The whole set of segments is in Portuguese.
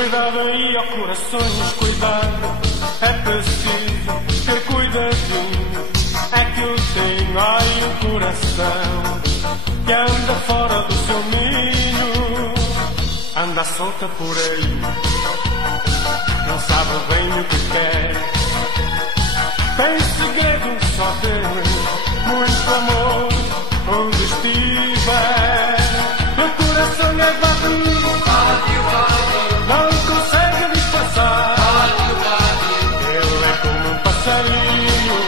Cuidado aí, ó corações, cuidado. É preciso ter cuidadinho. É que eu tenho aí um coração que anda fora do seu ninho. Anda solta por aí, não sabe bem o que quer. Tem segredo só Deus, muito amor onde estiver. Meu coração é vazio, não consegue disfarçar. Ele é como um passarinho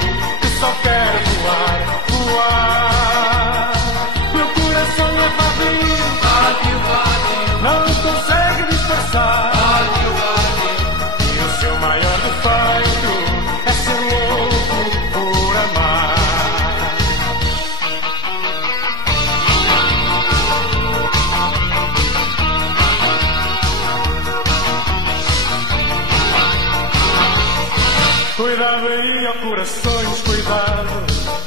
que só quer voar, voar. Meu coração é vazio, não consegue disfarçar. E o seu maior defeito é ser louco por amar. Cuidado aí, ó corações, cuidado.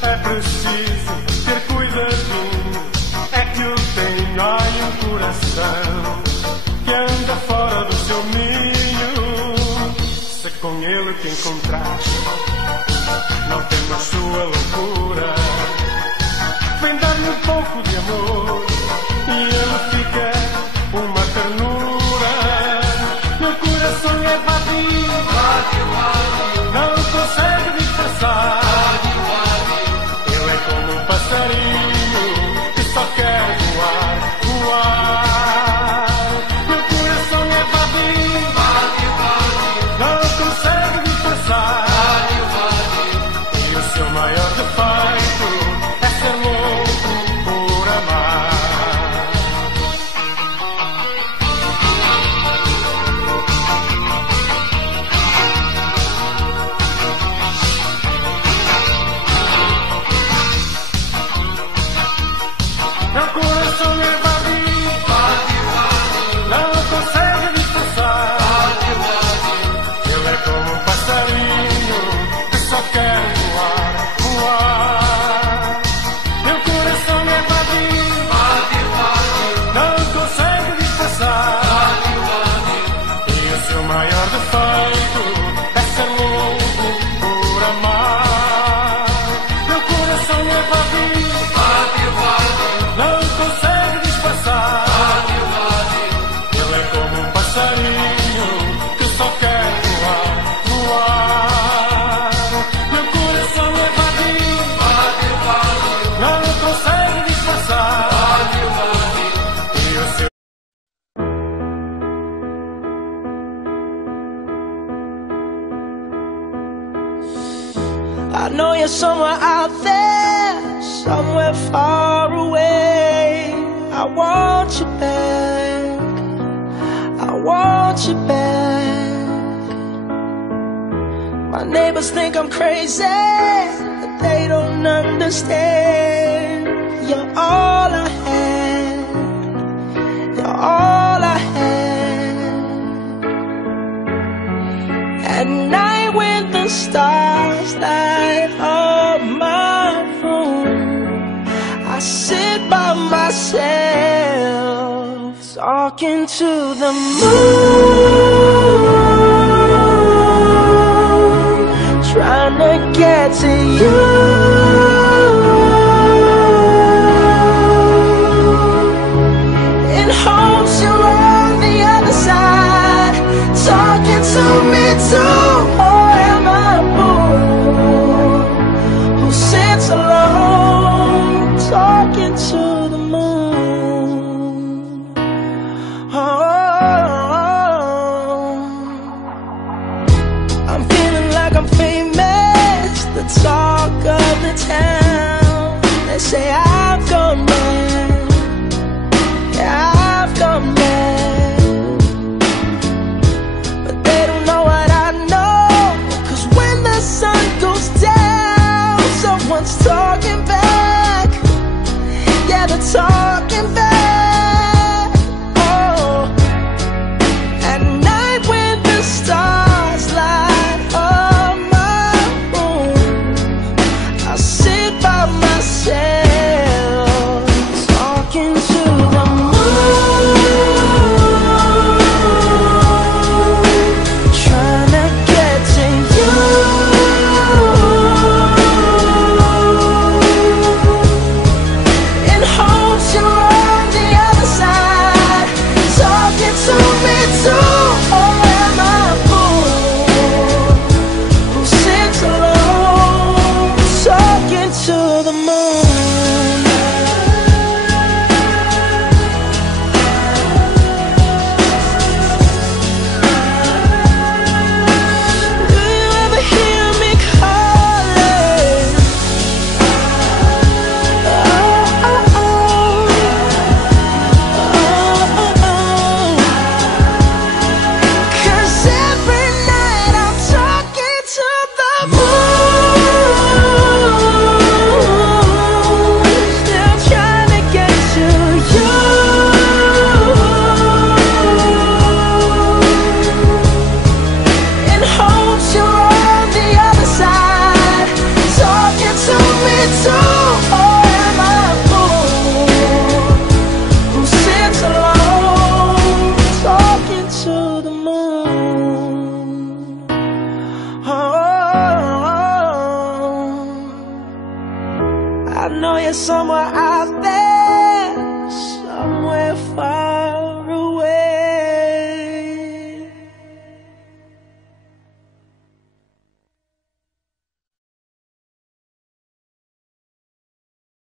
É preciso ter cuidadinho. É que eu tenho aí um coração que anda fora do seu ninho. Se com ele te encontraste, não temas sua loucura. Vem dar-lhe um pouco de amor e ele fica uma ternura. Meu coração é vazio, não consegue disfarçar. Ele é como um passarinho que só quer voar, voar. Meu coração é vazio, não consegue disfarçar. E o seu maior defeito é ser louco por amar. Meu coração é vazio, não consegue disfarçar. Ele é como um passarinho que só quer voar, voar. Meu coração é vazio, não consegue disfarçar. E o seu maior defeito é ser louco por amar. Meu coração é vazio, não consegue disfarçar. Ele é como um passarinho que só quer voar, voar. Meu coração é vazio, não consegue disfarçar. E o seu I know you're somewhere out there, somewhere far away. I want you back, I want you back. My neighbors think I'm crazy, but they don't understand. You're all I had, you're all I had. At night when the stars light up my room, I sit by myself, talking to the moon, trying to get to you. In hopes you're on the other side, talking to me too. Or am I a fool who sits alone, talking to the moon? Oh, I'm feeling like I'm famous, the talk of the town. They say I've gone